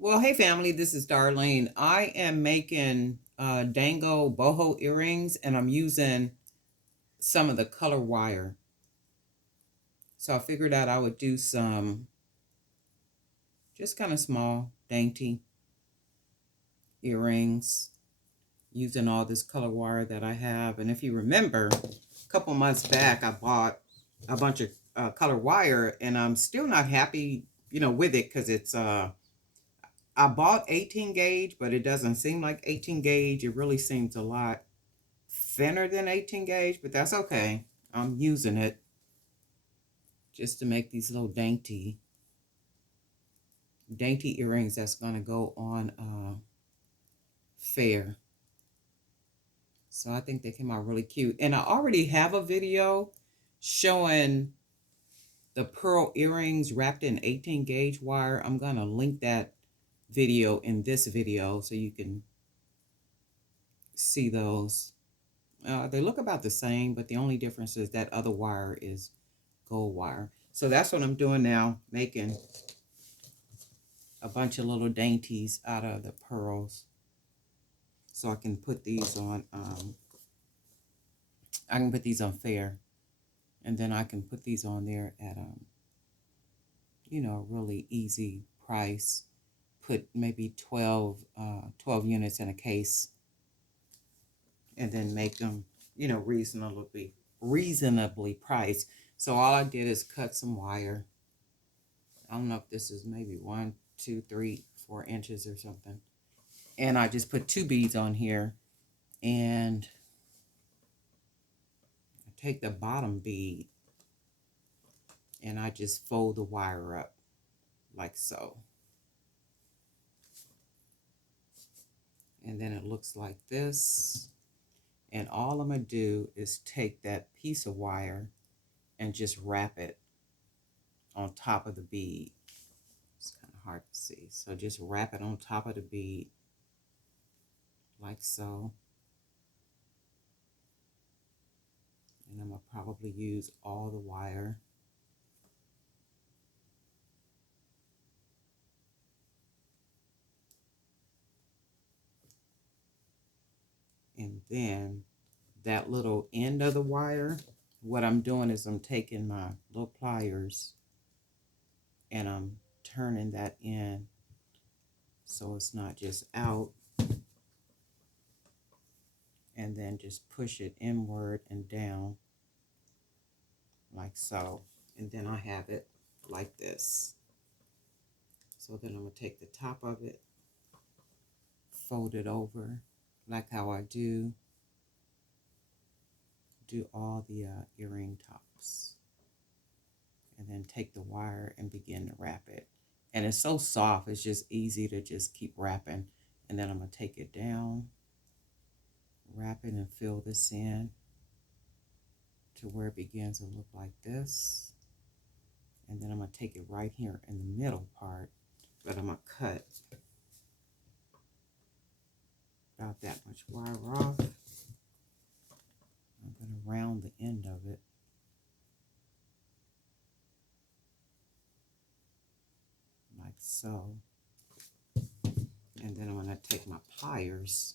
Well, hey family, this is Darlene. I am making Dangle boho earrings and I'm using some of the color wire. So I figured out I would do some just kind of small, dainty earrings using all this color wire that I have. And if you remember, a couple months back, I bought a bunch of color wire and I'm still not happy, with it because I bought 18 gauge, but it doesn't seem like 18 gauge. It really seems a lot thinner than 18 gauge, but that's okay. I'm using it just to make these little dainty earrings that's going to go on fair. So I think they came out really cute. And I already have a video showing the pearl earrings wrapped in 18 gauge wire. I'm going to link that video in this video so you can see those. They look about the same, but the only difference is that other wire is gold wire. So that's what I'm doing now, making a bunch of little dainties out of the pearls. So I can put these on, fair. And then I can put these on there at, a really easy price. Put maybe 12 units in a case. And then make them, reasonably priced. So all I did is cut some wire. I don't know if this is maybe 1, 2, 3, 4 inches or something. And I just put 2 beads on here. And I take the bottom bead and I just fold the wire up like so. And then it looks like this. And all I'm going to do is take that piece of wire and just wrap it on top of the bead. It's kind of hard to see. So just wrap it on top of the bead like so. And I'm going to probably use all the wire. And then that little end of the wire, what I'm doing is I'm taking my little pliers and I'm turning that in so it's not just out. And then just push it inward and down like so. And then I have it like this. So then I'm going to take the top of it, fold it over like how I do all the earring tops. And then take the wire and begin to wrap it. And it's so soft, it's just easy to just keep wrapping. And then I'm going to take it down, wrap it and fill this in to where it begins to look like this. And then I'm going to take it right here in the middle part, but I'm going to cut about that much wire off. I'm going to round the end of it. Like so. And then I'm going to take my pliers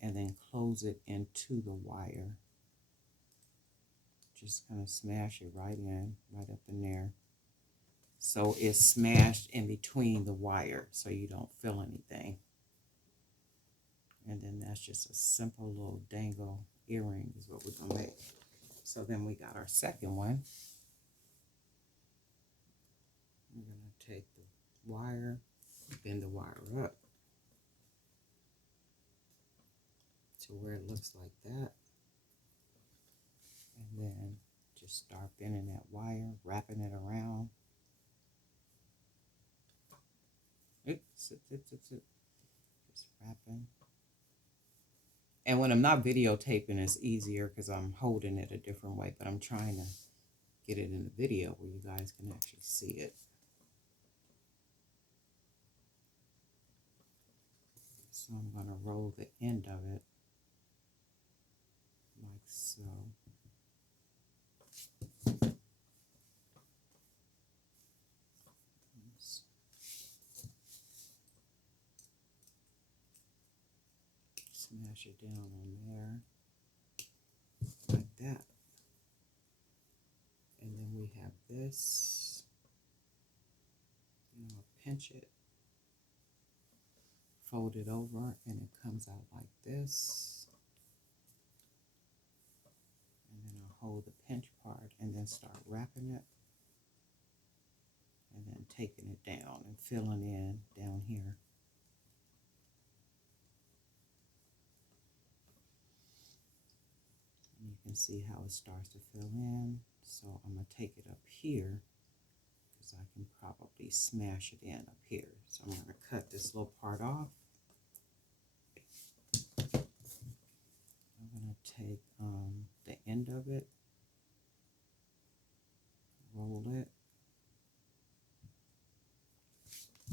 and then close it into the wire. Just kind of smash it right up in there. So it's smashed in between the wire so you don't feel anything. And then that's just a simple little dangle earring is what we're going to make. So then we got our second one. We're going to take the wire, bend the wire up to where it looks like that. And then just start bending that wire, wrapping it around. Just wrapping. And when I'm not videotaping, it's easier because I'm holding it a different way, but I'm trying to get it in the video where you guys can actually see it. So I'm going to roll the end of it like so. smash it down on there like that. And then we have this, you know, pinch it, fold it over, and it comes out like this. And then I'll hold the pinch part and then start wrapping it. And then taking it down and filling in down here. And you can see how it starts to fill in. So I'm going to take it up here because I can probably smash it in up here. So I'm going to cut this little part off. I'm going to take the end of it, roll it,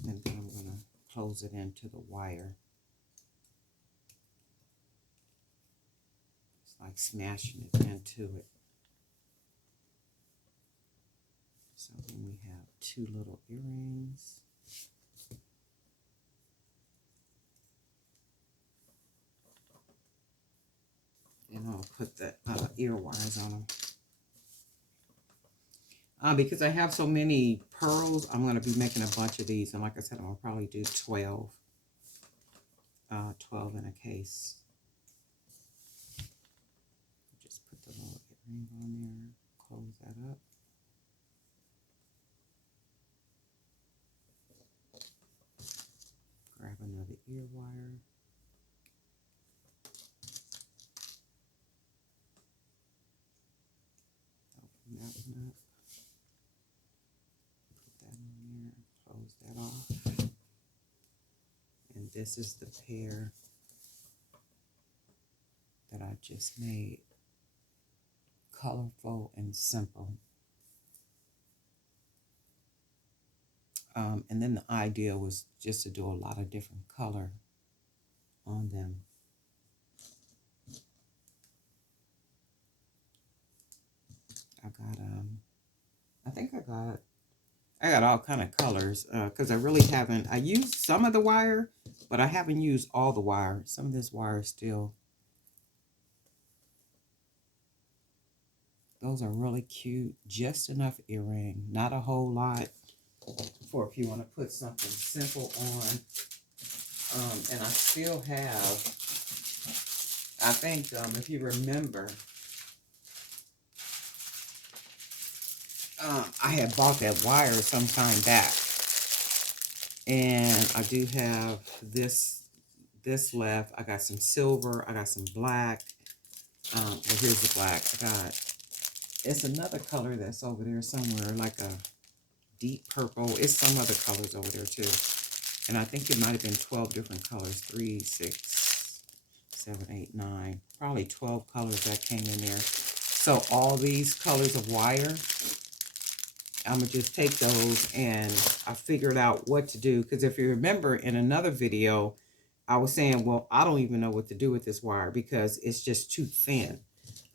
and then I'm going to close it into the wire. It's like smashing it into it. So then we have two little earrings. And I'll put the ear wires on them. Because I have so many pearls, I'm going to be making a bunch of these. And like I said, I'm going to probably do 12 in a case. Just put the little earring on there, close that up. Grab another ear wire. Open that one up. Close that off. And this is the pair that I just made. Colorful and simple. And then the idea was just to do a lot of different color on them. I got I think I got all kind of colors because I really haven't. I used some of the wire, but I haven't used all the wire. Some of this wire is still. Those are really cute. Just enough earring, not a whole lot for if you want to put something simple on. And I still have, I think if you remember, I had bought that wire some time back. And I do have this left. I got some silver. I got some black. Well, here's the black. It's another color that's over there somewhere, like a deep purple. It's some other colors over there too. And I think it might have been 12 different colors. 3, 6, 7, 8, 9. Probably 12 colors that came in there. So all these colors of wire, I'm going to just take those and I figured out what to do. Because if you remember in another video, I was saying, well, I don't even know what to do with this wire because it's just too thin.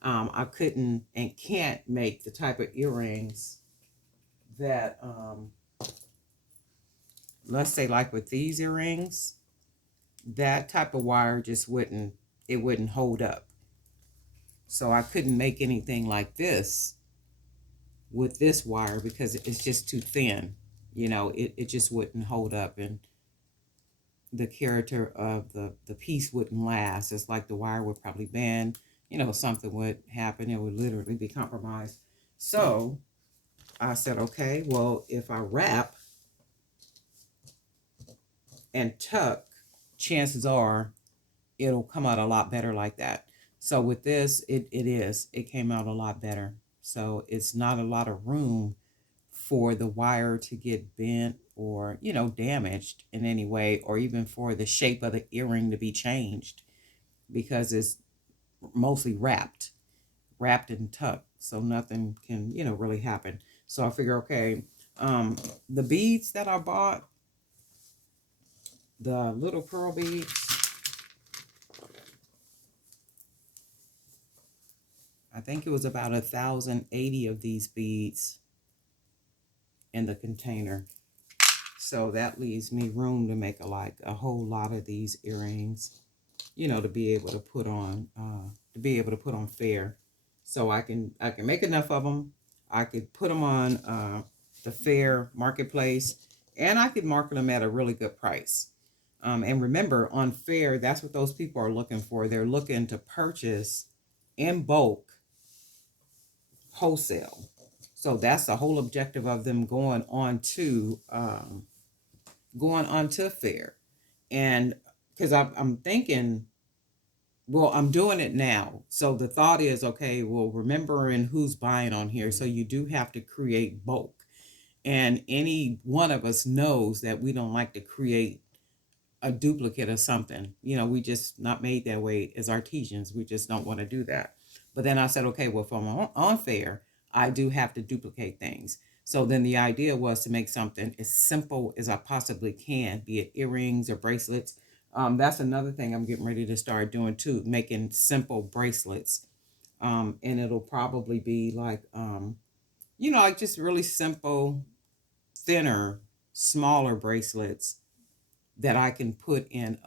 I couldn't and can't make the type of earrings that, let's say like with these earrings, that type of wire just wouldn't hold up. So I couldn't make anything like this with this wire because it's just too thin. You know, it just wouldn't hold up and the character of the piece wouldn't last. It's like the wire would probably bend. You know, something would happen. It would literally be compromised. So I said, okay, well, if I wrap and tuck, chances are it'll come out a lot better like that. So with this, it came out a lot better. So it's not a lot of room for the wire to get bent or, you know, damaged in any way, or even for the shape of the earring to be changed because it's mostly wrapped and tucked. So nothing can, you know, really happen. So I figure, okay, the beads that I bought, the little pearl beads, I think it was about 1,080 of these beads in the container. So that leaves me room to make a whole lot of these earrings. you know, to be able to put on, fair. So I can make enough of them. I could put them on the fair marketplace, and I could market them at a really good price. And remember, on fair, that's what those people are looking for. They're looking to purchase in bulk, wholesale. So that's the whole objective of them going on to fair. And because I'm thinking, well, I'm doing it now. So the thought is, okay, well, remembering who's buying on here. So you do have to create bulk. And any one of us knows that we don't like to create a duplicate of something. You know, we just not made that way as artisans. We just don't want to do that. But then I said, okay, well, if I'm on fair, I do have to duplicate things. So then the idea was to make something as simple as I possibly can, be it earrings or bracelets. That's another thing I'm getting ready to start doing too, making simple bracelets. And it'll probably be like, you know, like just really simple, thinner, smaller bracelets that I can put in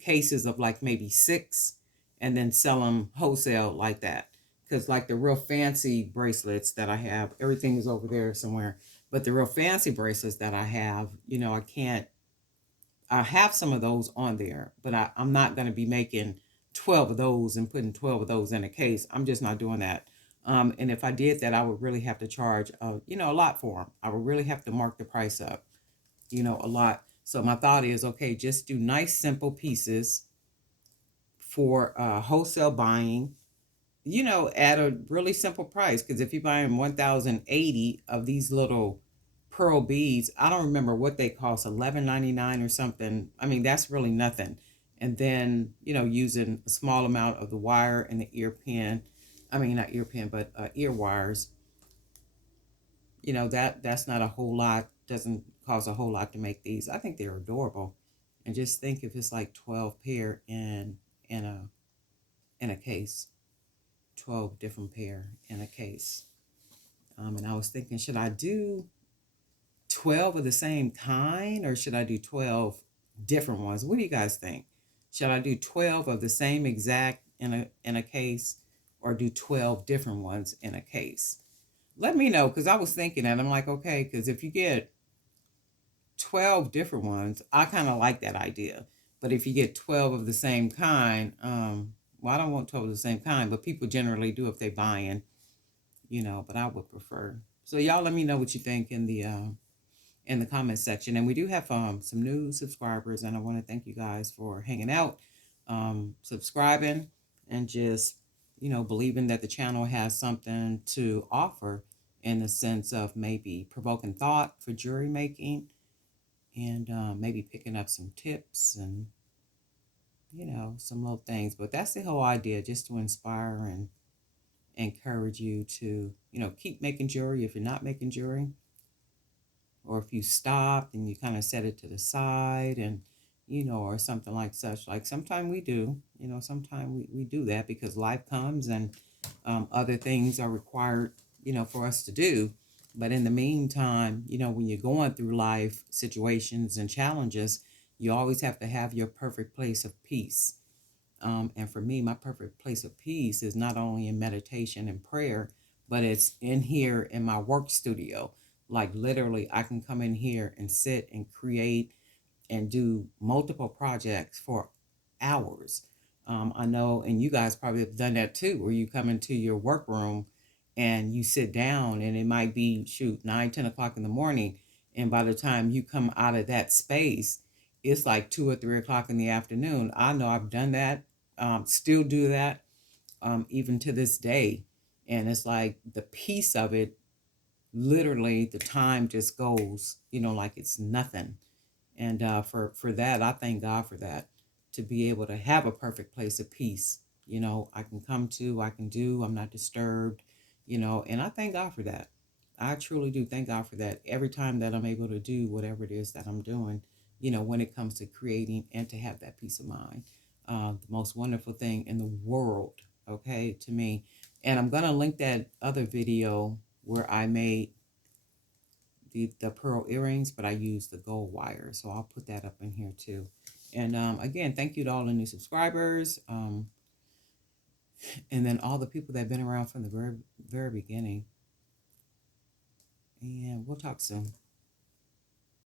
cases of like maybe 6 and then sell them wholesale like that. Because like the real fancy bracelets that I have, everything is over there somewhere. But the real fancy bracelets that I have, you know, I have some of those on there, but I'm not going to be making 12 of those and putting 12 of those in a case. I'm just not doing that. And if I did that, I would really have to charge, you know, a lot for them. I would really have to mark the price up, you know, a lot. So my thought is, okay, just do nice, simple pieces for wholesale buying, you know, at a really simple price. Because if you're buying 1,080 of these little pearl beads, I don't remember what they cost, $11.99 or something. I mean, that's really nothing. And then, you know, using a small amount of the wire and the ear pin, I mean, not ear pin, but ear wires, you know, that's not a whole lot, doesn't cost a whole lot to make these. I think they're adorable. And just think if it's like 12 pair in a in a case, 12 different pair in a case. And I was thinking, should I do 12 of the same kind or should I do 12 different ones? What do you guys think? Should I do 12 of the same exact in a case or do 12 different ones in a case? Let me know, because I was thinking that. I'm like, okay, because if you get 12 different ones, I kind of like that idea. But if you get 12 of the same kind, well, I don't want 12 of the same kind, but people generally do if they're buying, you know, but I would prefer. So y'all let me know what you think in the comment section. And we do have some new subscribers, and I want to thank you guys for hanging out, subscribing, and just, you know, believing that the channel has something to offer in the sense of maybe provoking thought for jewelry making, and maybe picking up some tips and, you know, some little things. But that's the whole idea, just to inspire and encourage you to, you know, keep making jewelry if you're not making jewelry, or if you stopped and you kind of set it to the side, and, you know, or something like such. Like sometimes we do, you know, sometimes we do that because life comes and other things are required, you know, for us to do. But in the meantime, you know, when you're going through life situations and challenges, you always have to have your perfect place of peace. And for me, my perfect place of peace is not only in meditation and prayer, but it's in here in my work studio. Like literally, I can come in here and sit and create and do multiple projects for hours. I know, and you guys probably have done that too, where you come into your workroom and you sit down, and it might be, shoot, 9, 10 o'clock in the morning. And by the time you come out of that space, it's like 2 or 3 o'clock in the afternoon. I know I've done that, still do that, even to this day. And it's like the piece of it, literally, the time just goes, you know, like it's nothing. And for that, I thank God for that, to be able to have a perfect place of peace. You know, I can come to, I can do, I'm not disturbed, you know, and I thank God for that. I truly do thank God for that every time that I'm able to do whatever it is that I'm doing, you know, when it comes to creating and to have that peace of mind. The most wonderful thing in the world, okay, to me. And I'm going to link that other video where I made the pearl earrings, but I used the gold wire. So I'll put that up in here too. And again, thank you to all the new subscribers. And then all the people that have been around from the very beginning. And we'll talk soon.